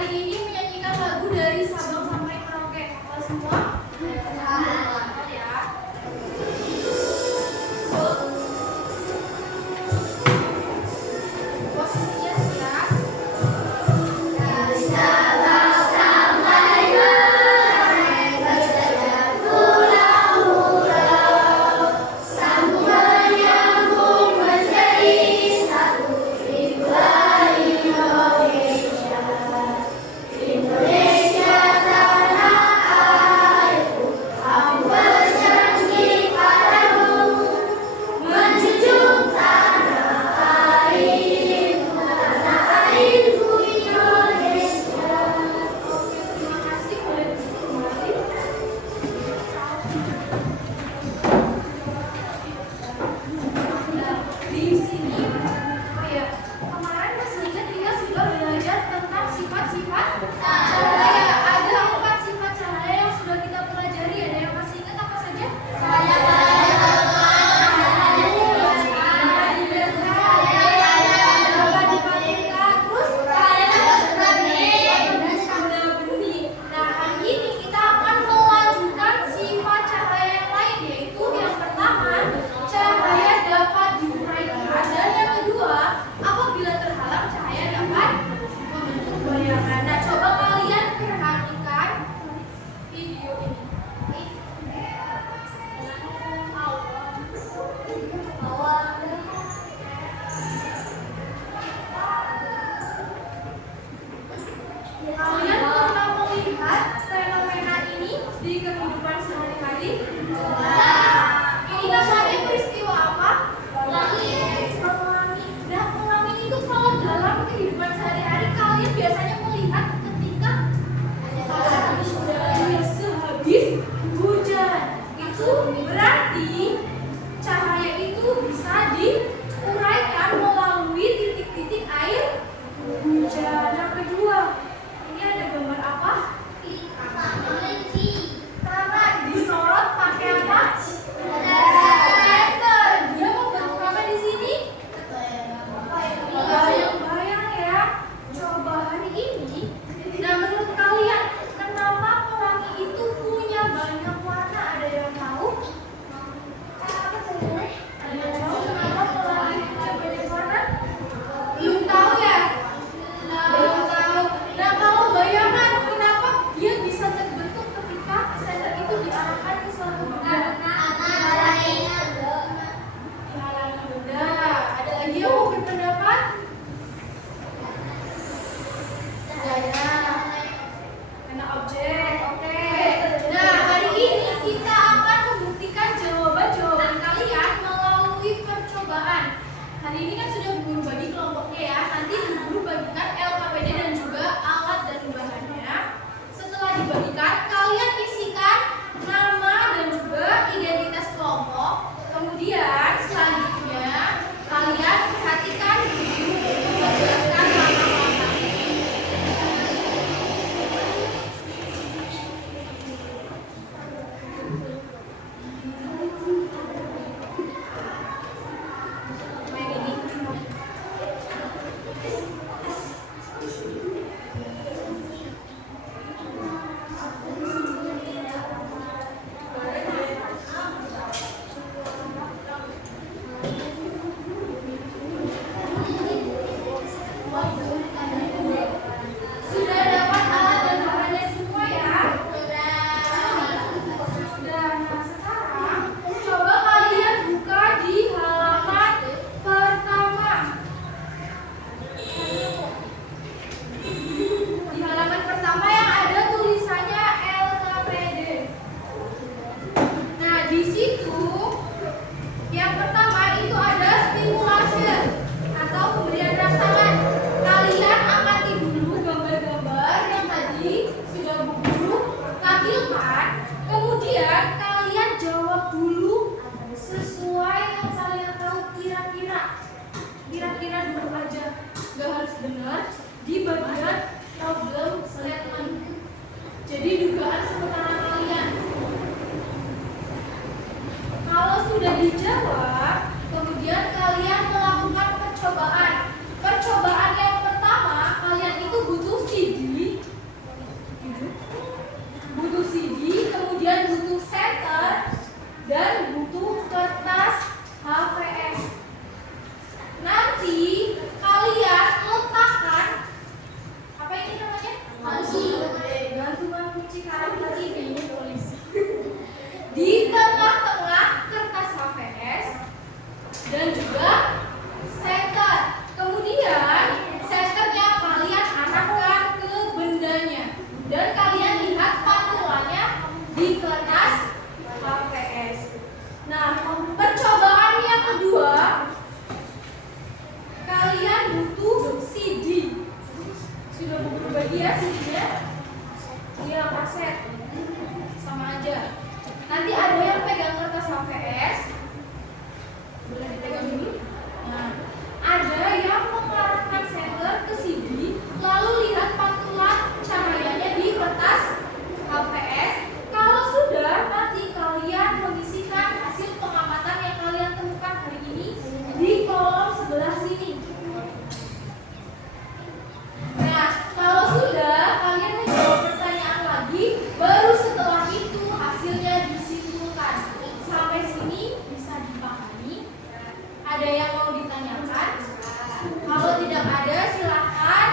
hari ini menyanyikan lagu dari Sabang sampai Merauke. Hafal semua? Hafal ya. Posisinya siap. Dari Sabang sampai Merauke, berjajah pulau-pulau, sambung menyambung menjadi satu, itulah Indonesia. Indonesia tanah airku, aku berjanji padamu, menjunjung tanah airku Indonesia. Oke, terima kasih. Boleh duduk kembali. Nah, di sini, oh ya, kemarin Mas ingat kita sudah belajar tentang sifat-sifat cahaya. Ada 4 sifat cahaya yang sudah kita pelajari. Ada yang masih ingat apa saja? Cahaya dapat dipatikan, terus tanda benih. Nah, hari ini kita akan melanjutkan sifat cahaya yang lain, yaitu yang pertama, cahaya dapat diuraikan, dan yang kedua, apabila terhalang cahaya dapat membentuk bayangan. Nah, coba kalian perhatikan video ini. Kalian pernah melihat fenomena ini di kehidupan sehari-hari? Ini namanya peristiwa apa? Pelangi. Nah, pelangi itu kalau dalam kehidupan sehari-hari kalian biasanya melihat ketika sehabis hujan. Itu berarti cahaya itu bisa diuraikan melalui titik-titik air hujan. Yang kedua, ini ada Di tengah-tengah kertas HVS dan juga center. Kemudian centernya kalian arahkan ke bendanya dan kalian lihat pantulannya di kertas HVS. Nah, percobaan yang kedua, kalian butuh CD. Sudah berbagi ya CD-nya? Iya, kaset. Sama aja. Nanti ada yang pegang kertas HVS. Boleh dipegang dulu. Nah, ada yang mengarahkan senter ke CD, lalu lihat pantulan cahayanya di kertas HVS. Kalau sudah, nanti kalian mengisikan hasil pengamatan yang kalian temukan hari ini di kolom sebelah sini. Nah, kalau sudah, kalian menjawab pertanyaan lagi, baru setelah itu hasilnya disimpulkan. Sampai sini bisa dipahami? Ada yang mau ditanyakan? Kalau tidak ada, silakan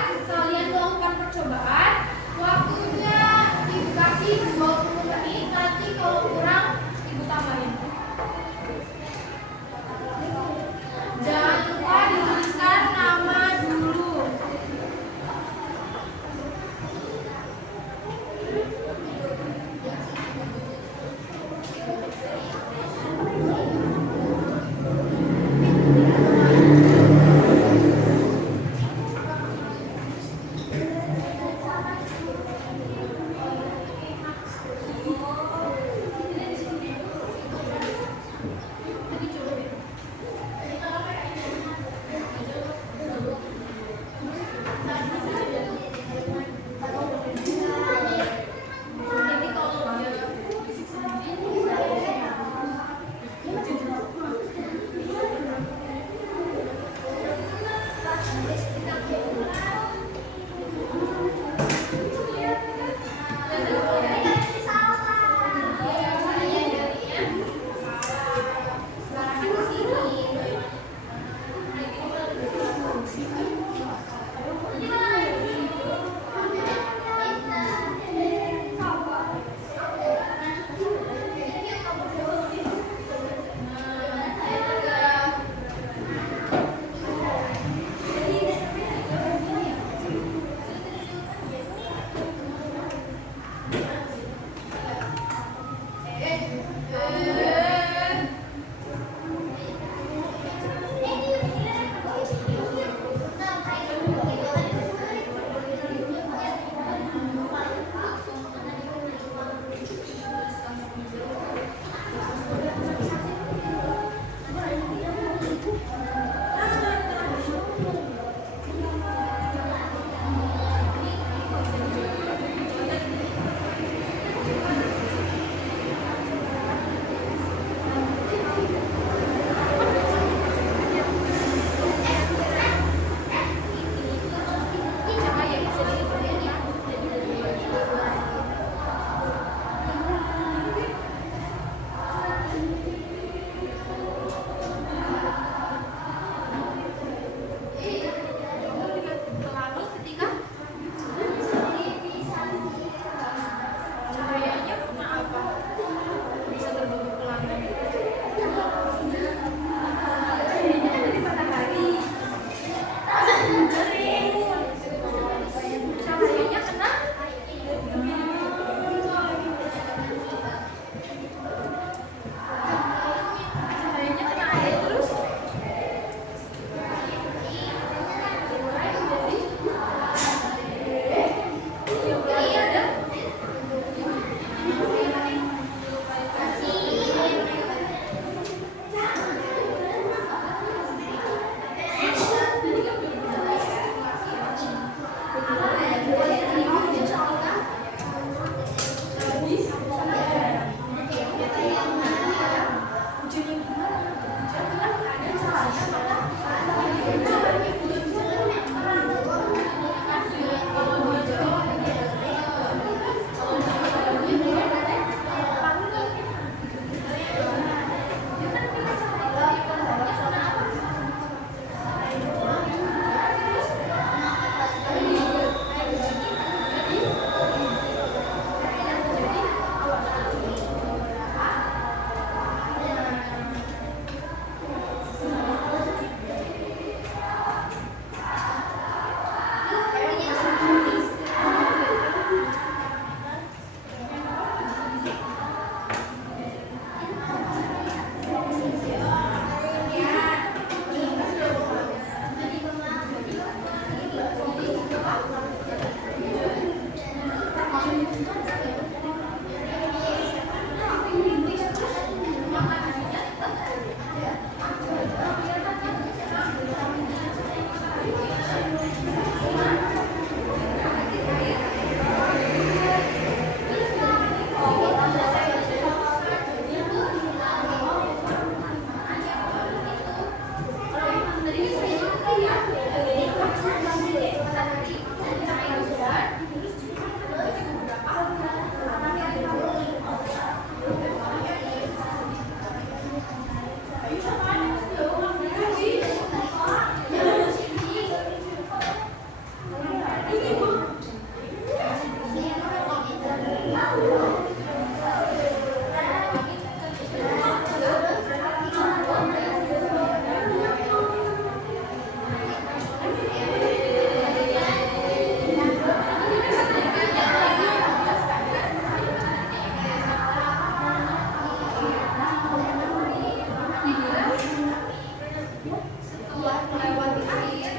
Setelah melewati air,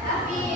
tapi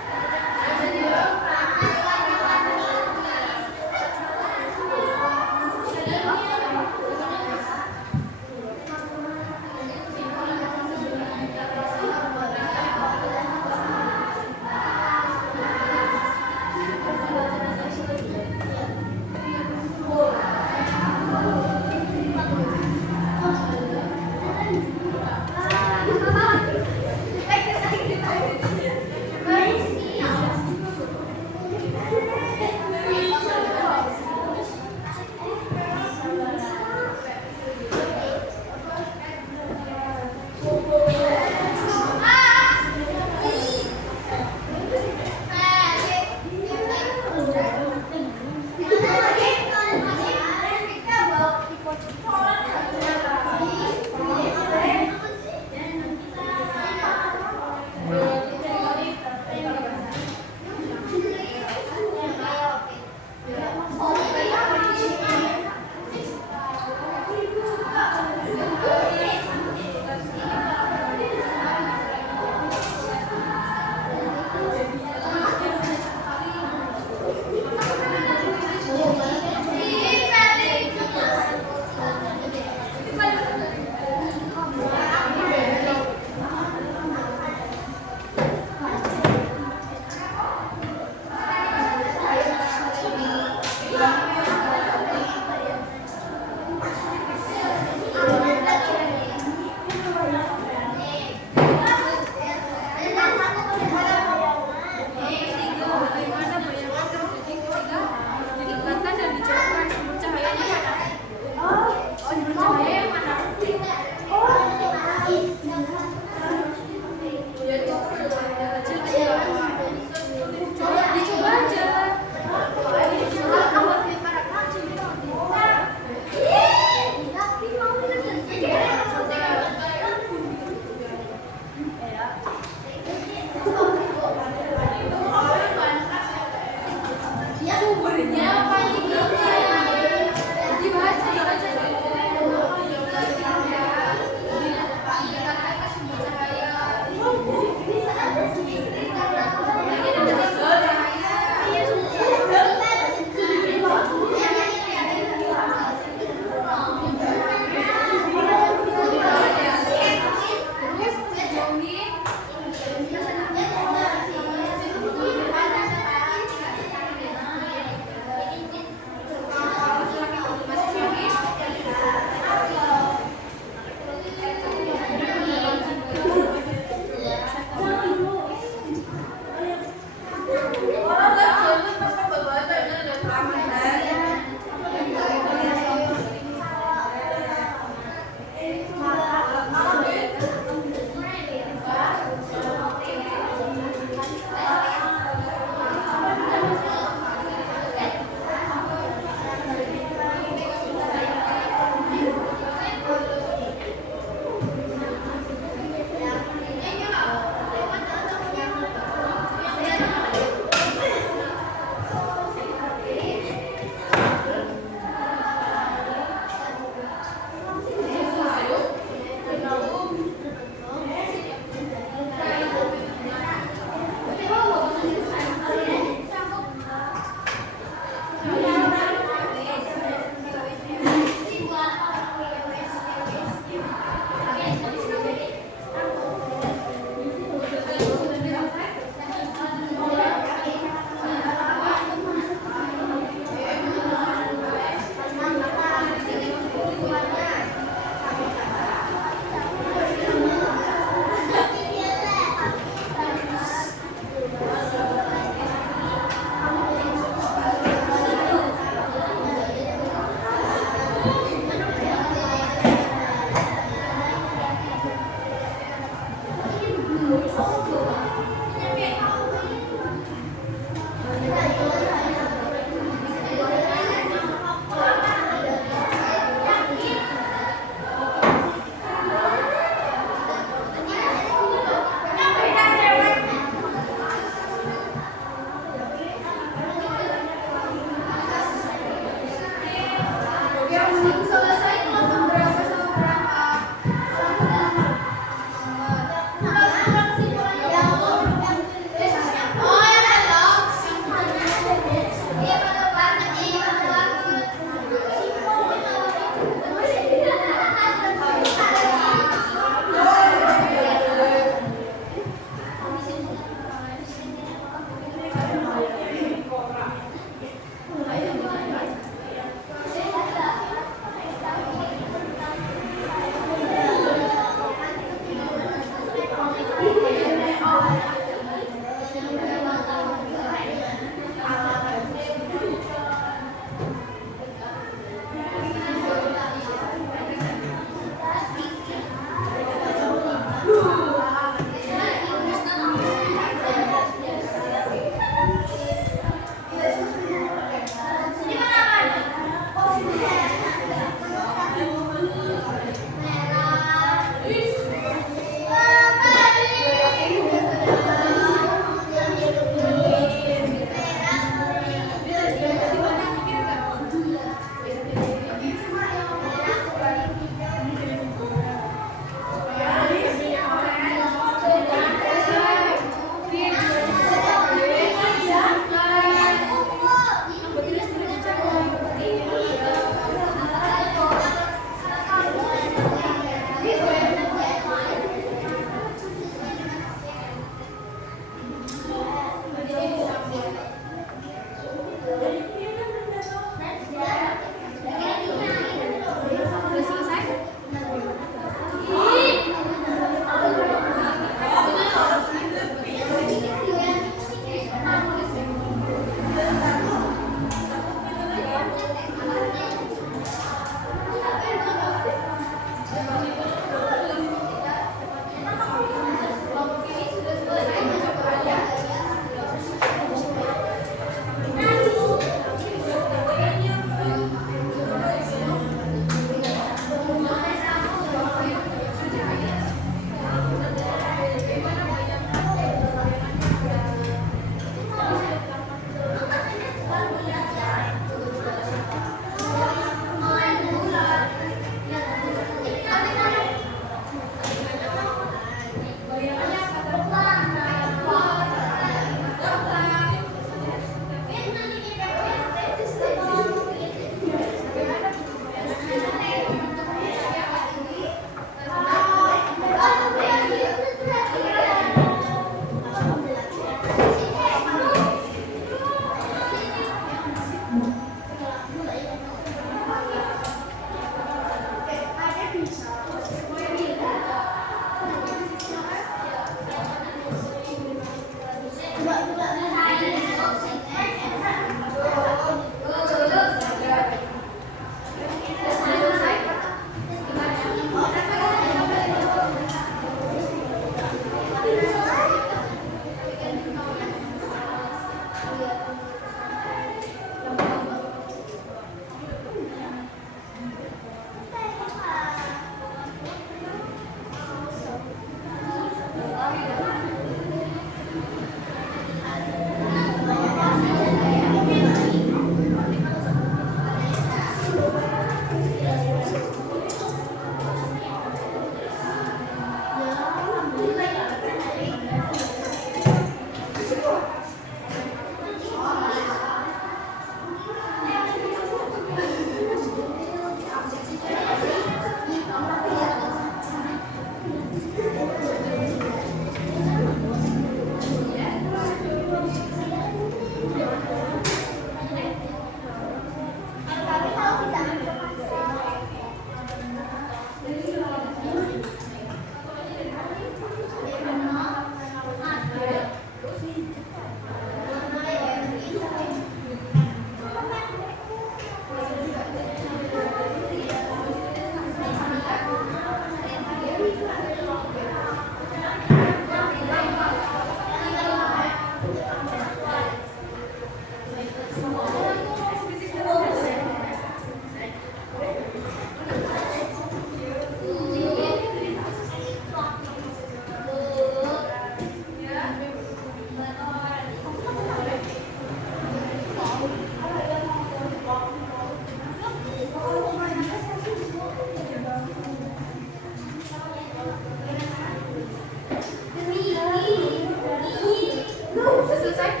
selesai?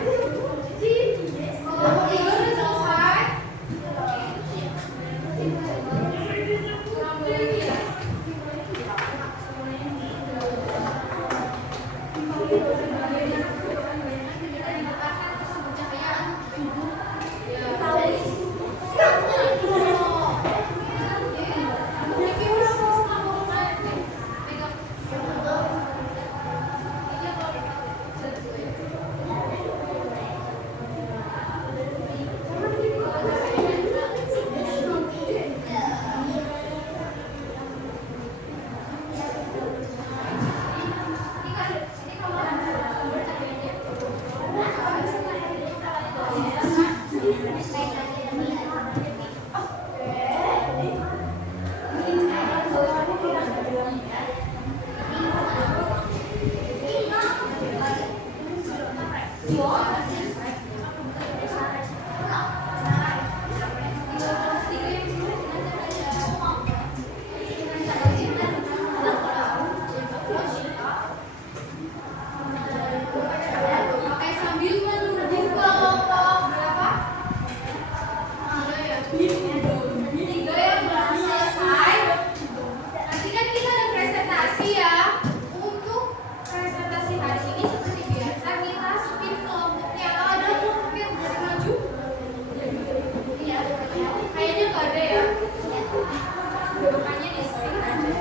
Kelompok 3 udah selesai? Kurang 2 lagi ya? Pakai sambil menunggu kelompok berapa? 3 yang belum selesai. Nanti kan kita ada presentasi ya. Untuk presentasi hari ini seperti biasa kita spin kelompoknya. Kalau ada kelompok yang berani maju? Iya, kayaknya nggak ada ya. Makanya di spin aja.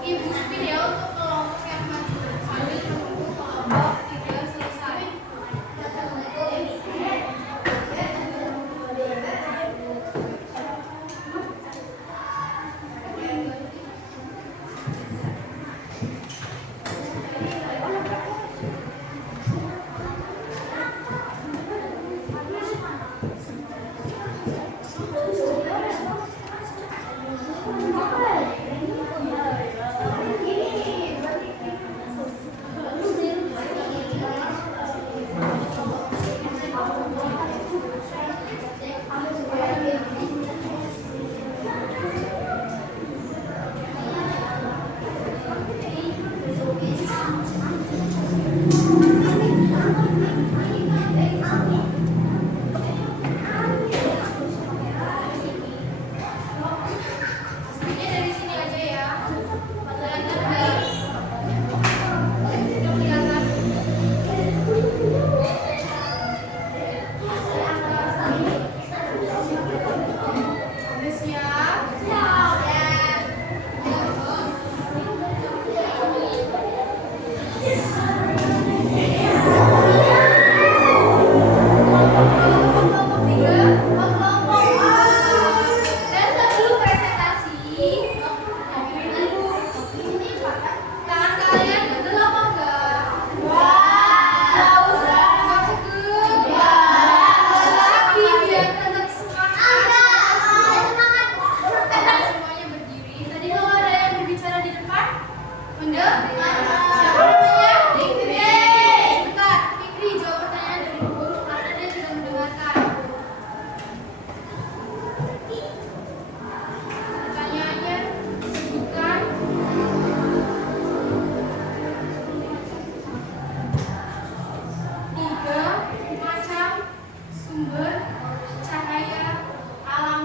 Ibu spin ya untuk kelompok yang maju sambil menunggu kelompok 3 selesai. Spinnya dari sini aja ya. Kelihatan nggak? Udah kelihatan? Udah siap? Siap. Kelompok 3, kelompok A. Dan sebelum presentasi, tangan kalian betul apa enggak? Wow. Enggak pegel? Tapi biar tetap semangat. Semuanya berdiri. Tadi kalau ada yang berbicara di depan, mendengar. Siapa namanya? Fikri. Sebentar, Fikri jawab pertanyaan dari guru karena dia tidak mendengarkan. Pertanyaannya sebutkan 3 macam sumber cahaya alam.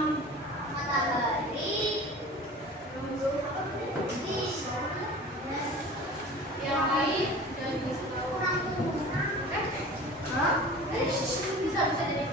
Yang lain dan bisa tahu. Hah? Bisa jadi.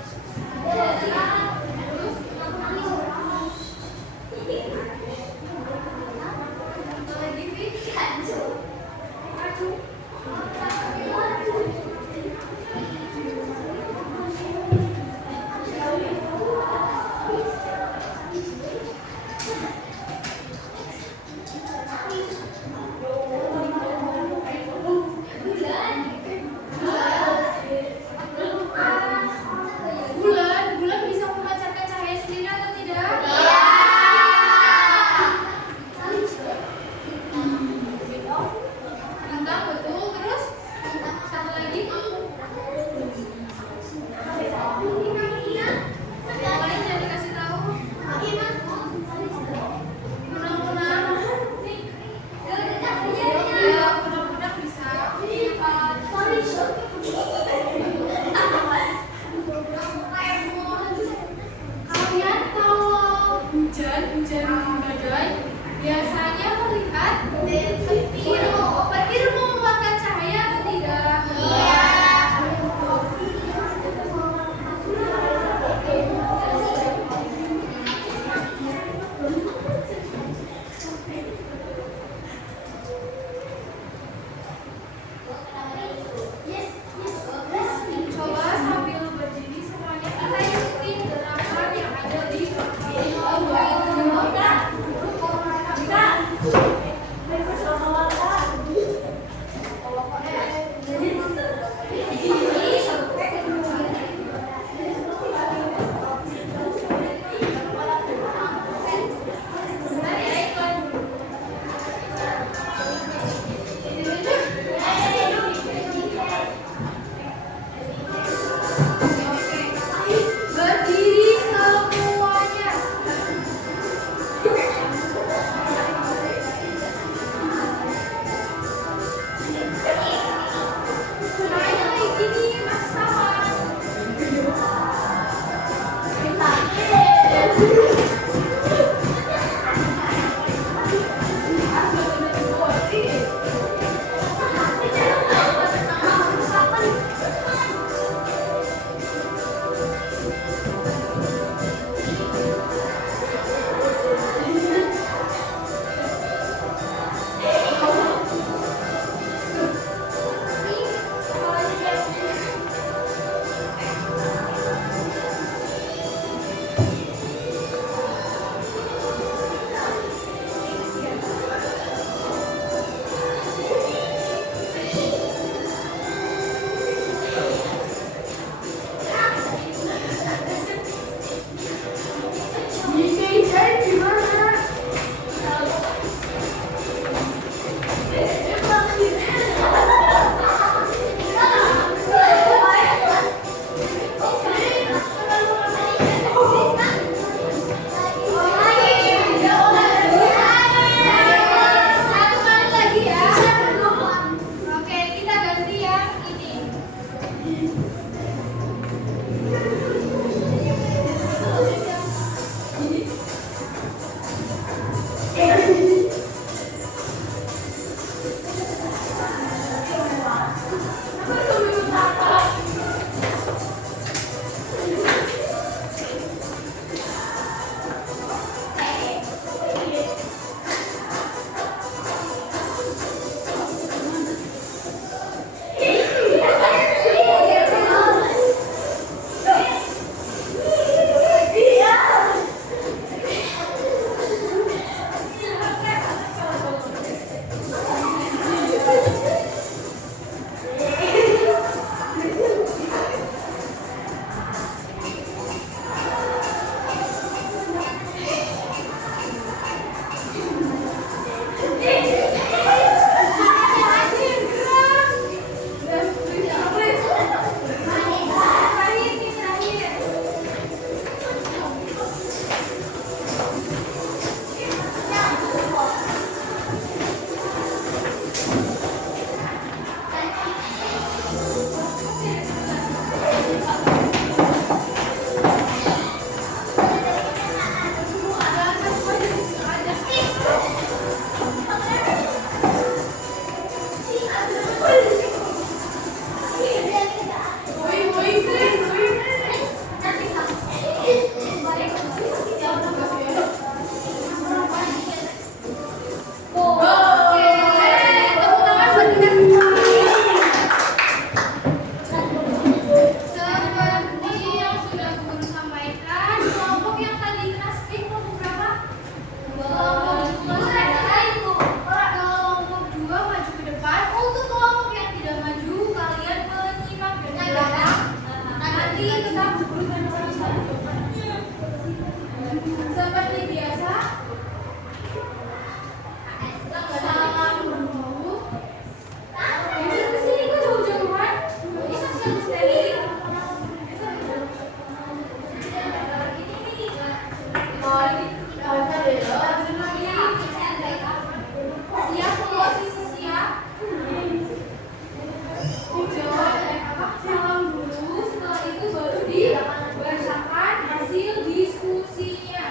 tetap duduk dan sama-sama jawaban. Seperti biasa, salam dulu. Bisa kesini kok jauh-jauhan. Bisa siap steril. Siap posisi siap. Salam dulu, setelah itu baru dibacakan hasil diskusinya.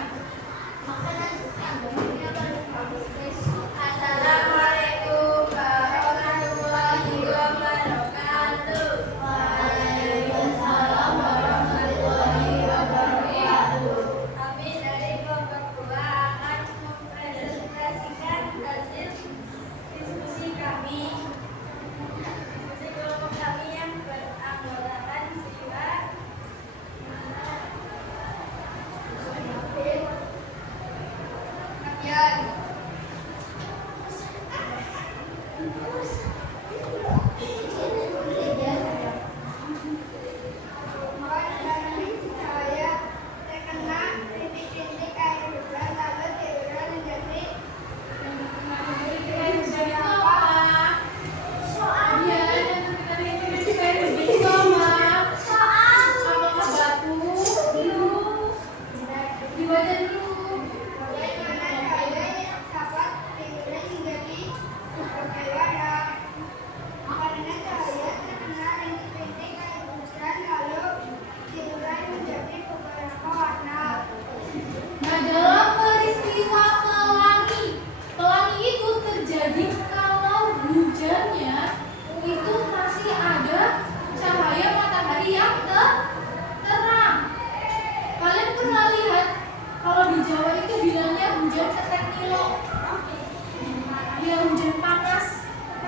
Assalamualaikum warahmatullahi wabarakatuh. Waalaikumsalam warahmatullahi wabarakatuh. Kami dari kelompok 2 akan mempresentasikan hasil diskusi kami. Diskusi kelompok kami yang beranggotakan siswa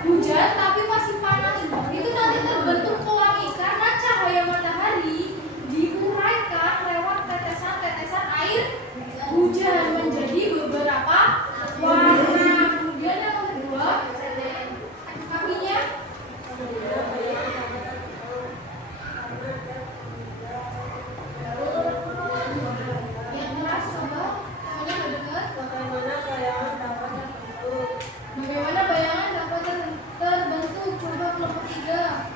hujan tapi masih panas itu nanti terbentuk pelangi karena cahaya matahari diuraikan lewat tetesan-tetesan air hujan menjadi beberapa warna. Kemudian yang kedua kakinya yang keras coba tangannya dekat. Bagaimana bayangan dapat terbentuk? Coba kelompok 3.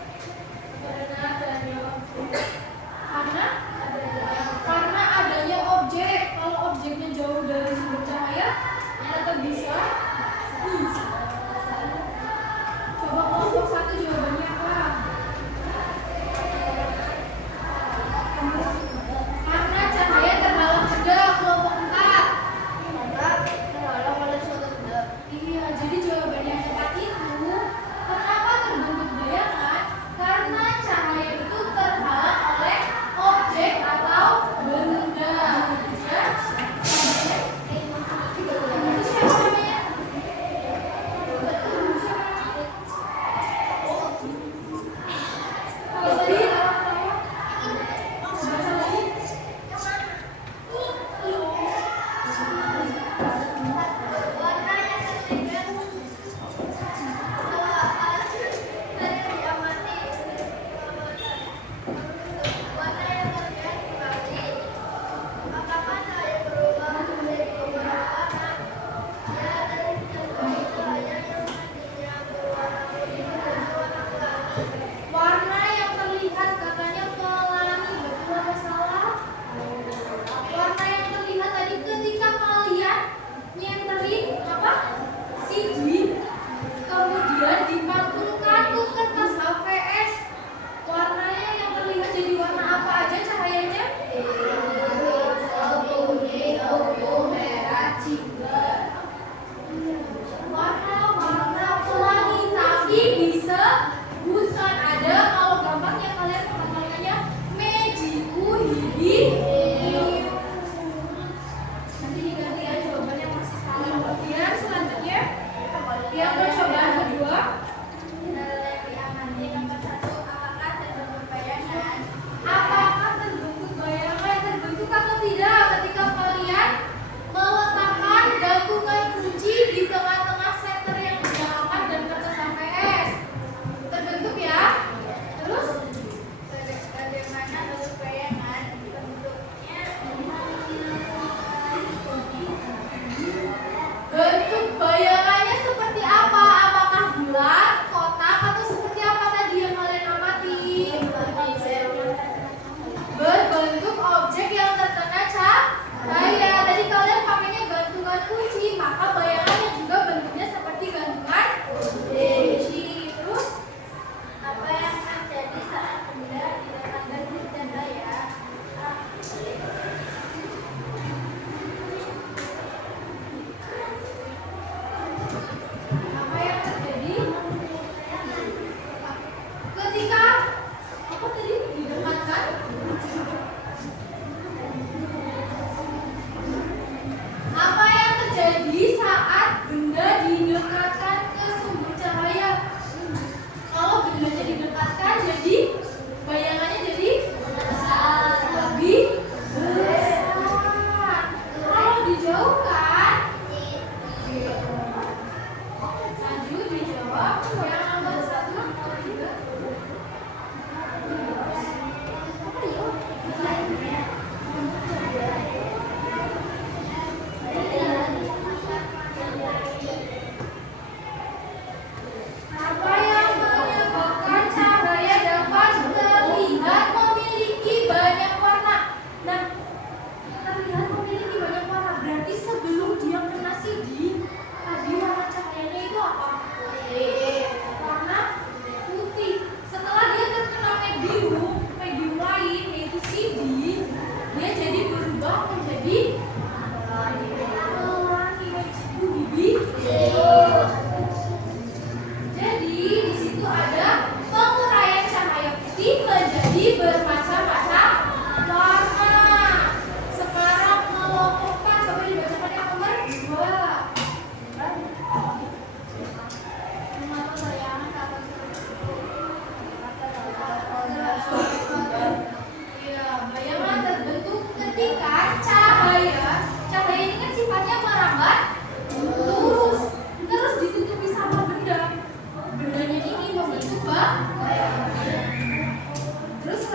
Karena adanya objek. Kalau objeknya jauh dari sumber cahaya, tetap bisa. Coba kelompok 1 jawabannya apa? Karena cahaya terhalang benda. Kelompok 4. Terhalang oleh suatu benda. Iya, jadi jawaban yang tepat itu kenapa terbentuk bayangan? Karena cahaya itu terhalang oleh objek atau benda. Ya? Itu siapa namanya? Warna yang terlihat katanya pelangi, betul atau salah? Warna yang terlihat tadi ketika kalian nyenterin apa? CD, kemudian dipantulkan ke kertas HVS. Warnanya yang terlihat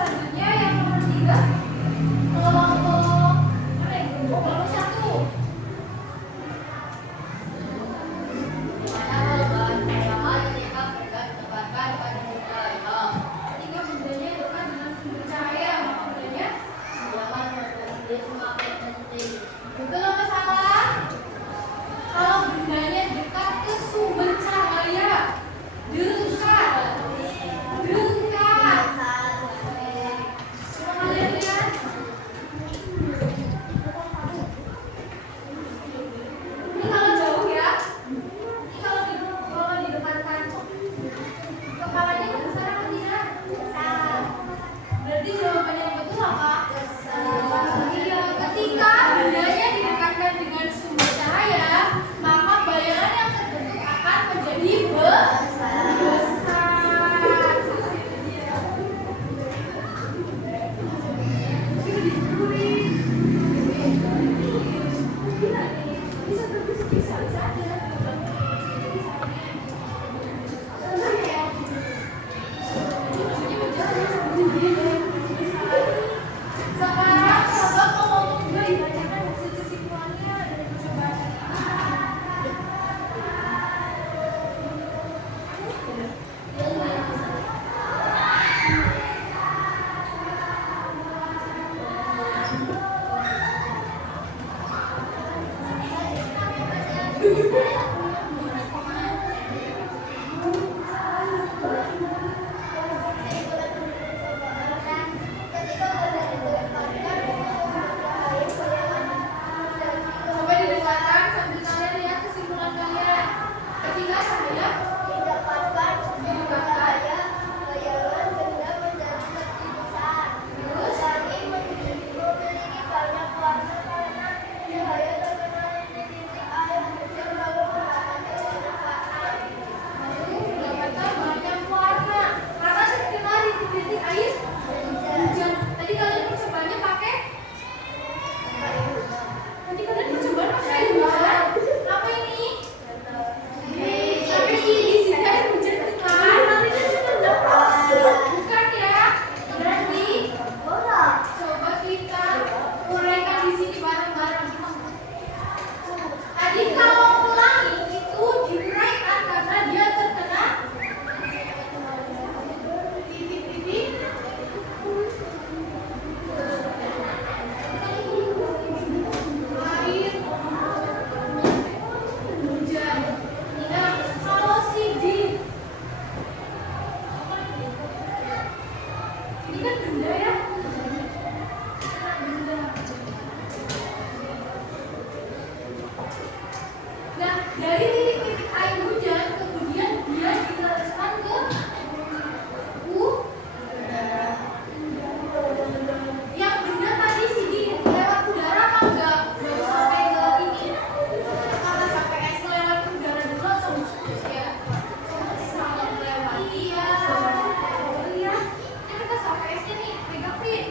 selanjutnya yang nomor 3 kelompok mana itu? Kelompok 1. Ketika bendanya dekat dengan sumber cahaya, maka bendanya betul apa salah? Kalau bendanya dekat ke sumber cahaya, dekat. Coba kalian lihat. Ini kalau jauh ya. Ini kalau didekatkan, kepalanya besar apa tidak? Besar. Berarti jawaban yang betul apa? Iya, ketika bendanya didekatkan dengan sumber cahaya, maka bayangan yang terbentuk akan menjadi besar. Sekarang coba kelompok 2 dibacakan hasil kesimpulannya dan percobaan. Coba didengarkan sambil kalian lihat kesimpulan kalian. Ketika cahaya didekatkan, terus memiliki banyak warna karena cahaya terkenal di titik air hujan lalu mendapatkan warna. mendapatkan banyak warna karena terkena di titik air hujan. Tadi kalian percobaannya pakai air hujan. Apa ini? Tapi di sini air hujan kan? Bukan ya? Berarti coba kita uraikan di sini bareng-bareng. Tadi kalau pelangi itu diuraikan karena dia terkena titik-titik air hujan. Nah, kalau ini kan benda ya? Benda. Nah, dari titik-titik air hujan kemudian dia diteruskan ke yang benda tadi sini lewat udara apa enggak? Baru sampai ke ini. Karena sampai es lewat udara dulu atau ya? Sama melewati ya. Lihat, ini kita sampai esnya nih, pegang Vin.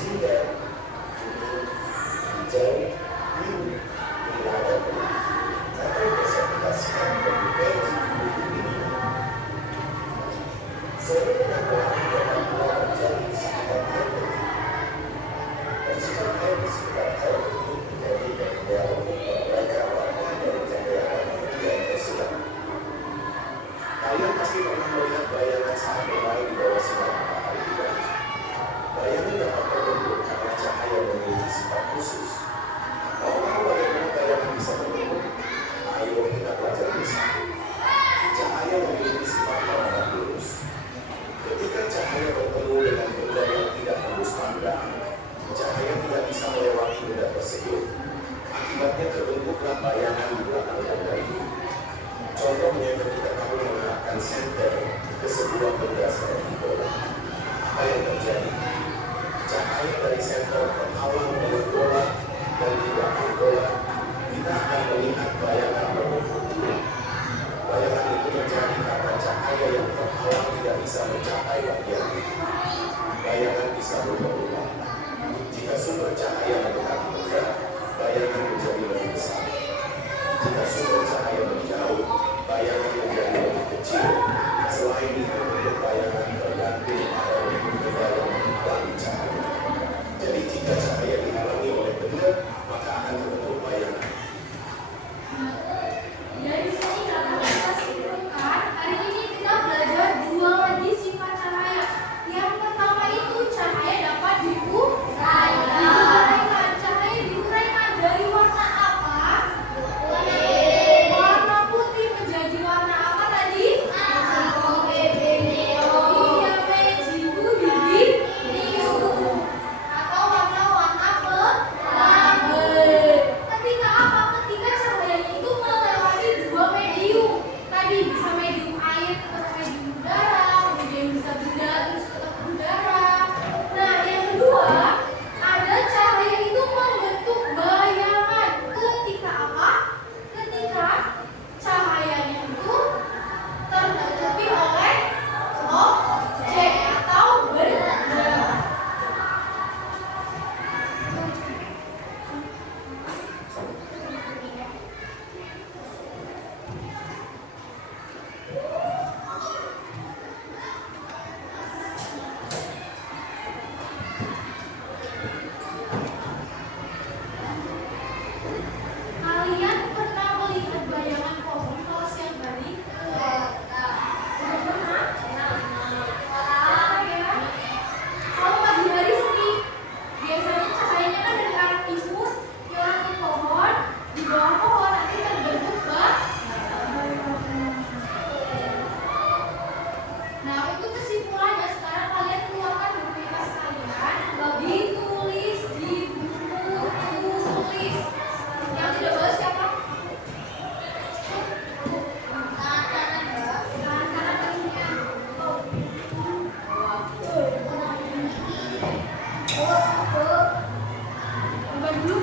Singa, kuning, hijau, biru, merah, atau presentasikan baju ini. Sebenarnya dapat pula terjadi sekitar air putih. Percikan air di sekitar air putih menjadi media untuk membaca warna dari cahaya yang tersirat. Kalian pasti pernah melihat bayangan saat bermain di bawah sinar matahari bukan? Bayangan dapat terbentuk karena cahaya memiliki sifat khusus. Mau tahu bagaimana bayangan bisa terbentuk? Ayo kita pelajari bersama. Cahaya memiliki sifat warna lurus. Ketika cahaya bertemu dengan benda yang tidak tembus pandang, cahaya tidak bisa melewati benda tersebut. Akibatnya terbentuklah bayangan di belakang benda itu. Contohnya ketika kamu mengarahkan senter ke sebuah benda seperti bola. Apa yang terjadi? Cahaya dari senter terhalang oleh bola dan di belakang bola kita akan melihat bayangan berbentuk bulat. Bayangan itu terjadi karena cahaya yang terhalang tidak bisa mencapai bagian itu. Bayangan bisa berubah-ubah. Jika sumber cahaya mendekati benda, bayangan menjadi lebih besar. Jika sumber cahaya menjauh, bayangan menjadi lebih kecil. Selain itu, bentuk bayangan tergantung pada bentuk benda yang menghalangi cahaya. Jadi jika cahaya dihalangi oleh benda, maka akan terbentuk bayangan. Dari sini dapat kita simpulkan, hari ini kita belajar dua lagi sifat cahaya. Yang pertama itu cahaya dapat diuraikan. Cahaya diuraikan dari warna apa? Warna putih menjadi warna apa tadi? Iya, mejiku biru. Atau warna-warna pelangi. Ketika apa? Ketika cahayanya itu melewati dua medium. Tadi bisa medium air atau medium udara, kemudian bisa benda terus ketemu udara. Nah, yang kedua, ada cahaya itu membentuk bayangan. Ketika apa? Ketika cahayanya itu tertutupi oleh objek atau benda. Kalian pernah melihat bayangan pohon kalau siang hari? Pernah? Ya. Kalau pagi hari sih, biasanya cahayanya kan dari arah timur, nyorot ke pohon, di bawah pohon nanti terbentuk bayangan. Nah, untuk kesimpulannya sekarang kalian keluarkan rutinitas kalian, ditulis di buku tulis. Yang tidak boleh siapa? Tangan kanan kakinya. Ubah dulu.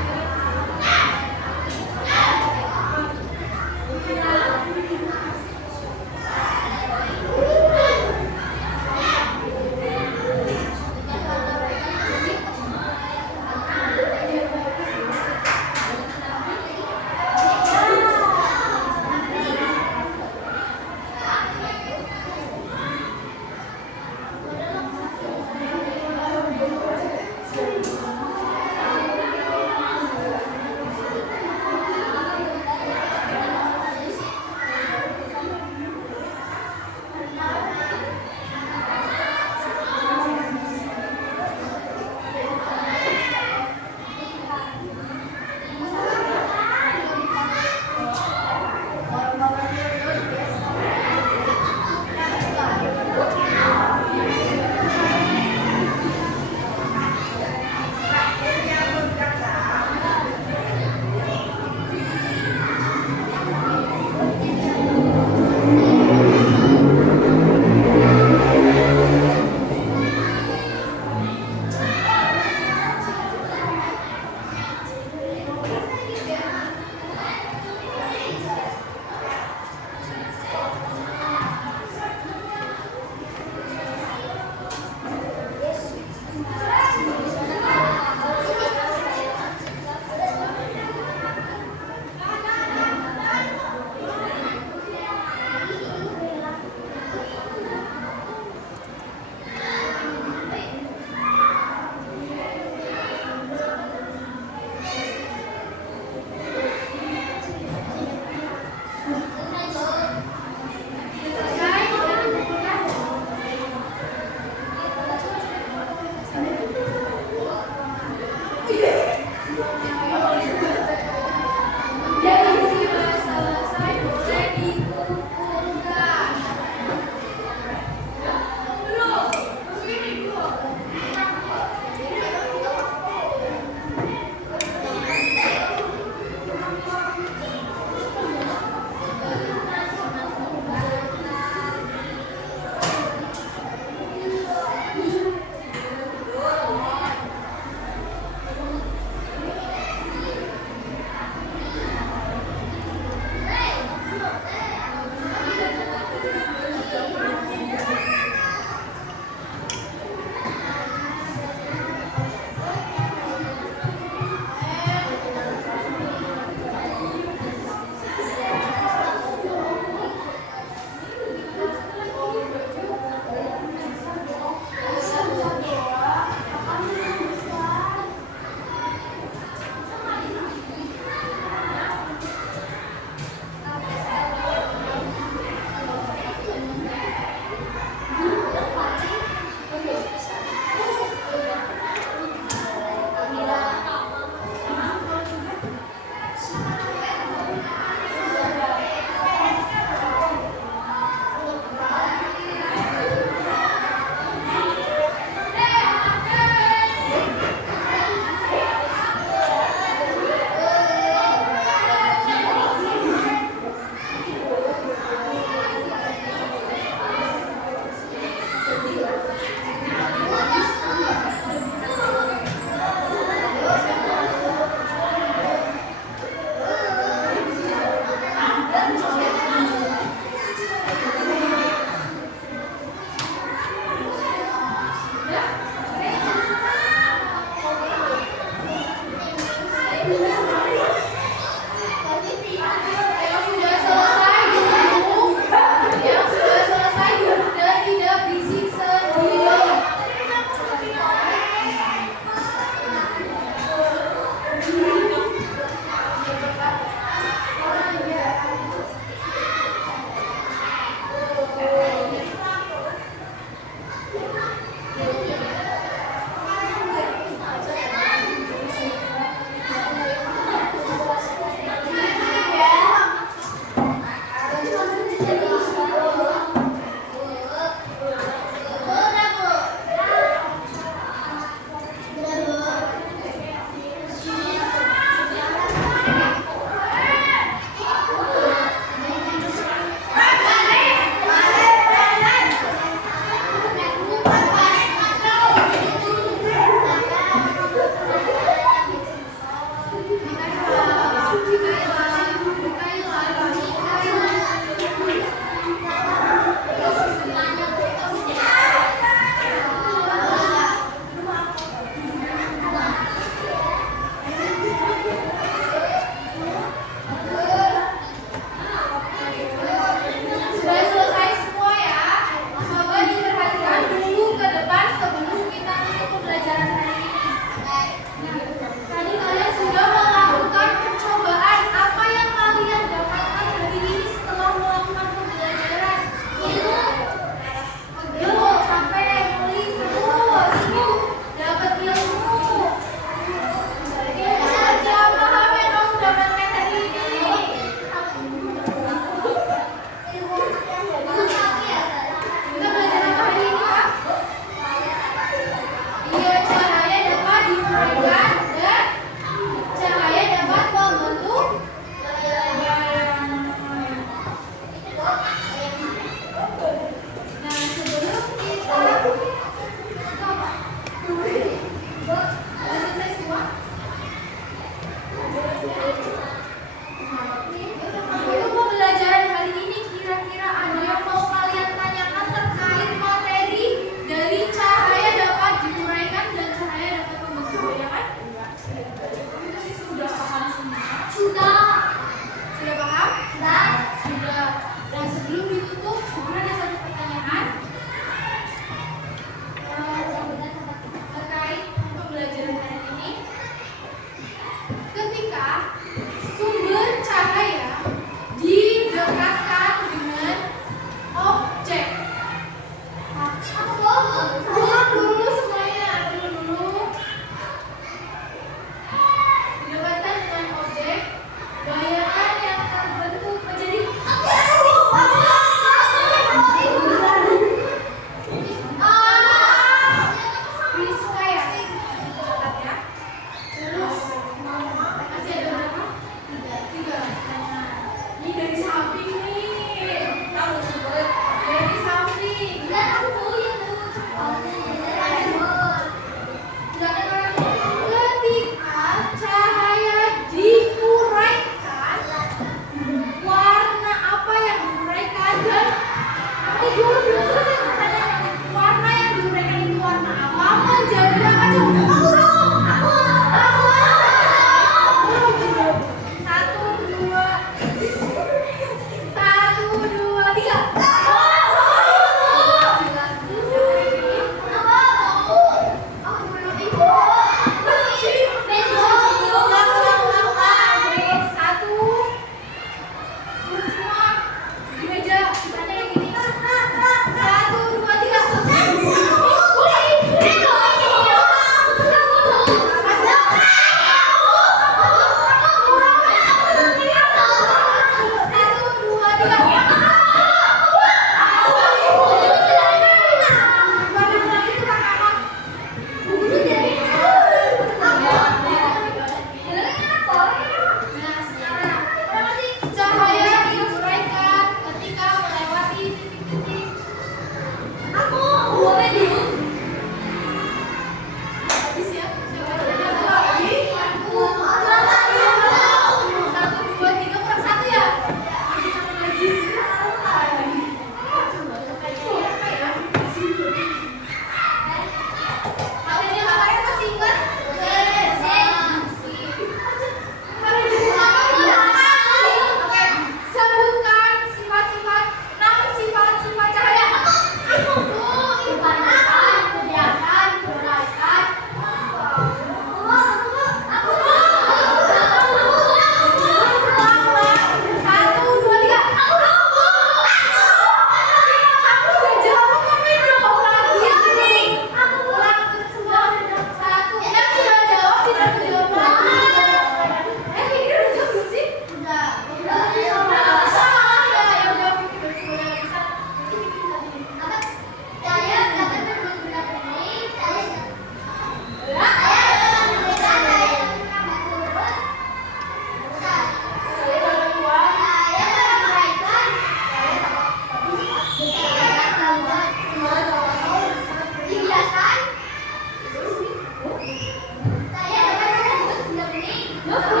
Oke,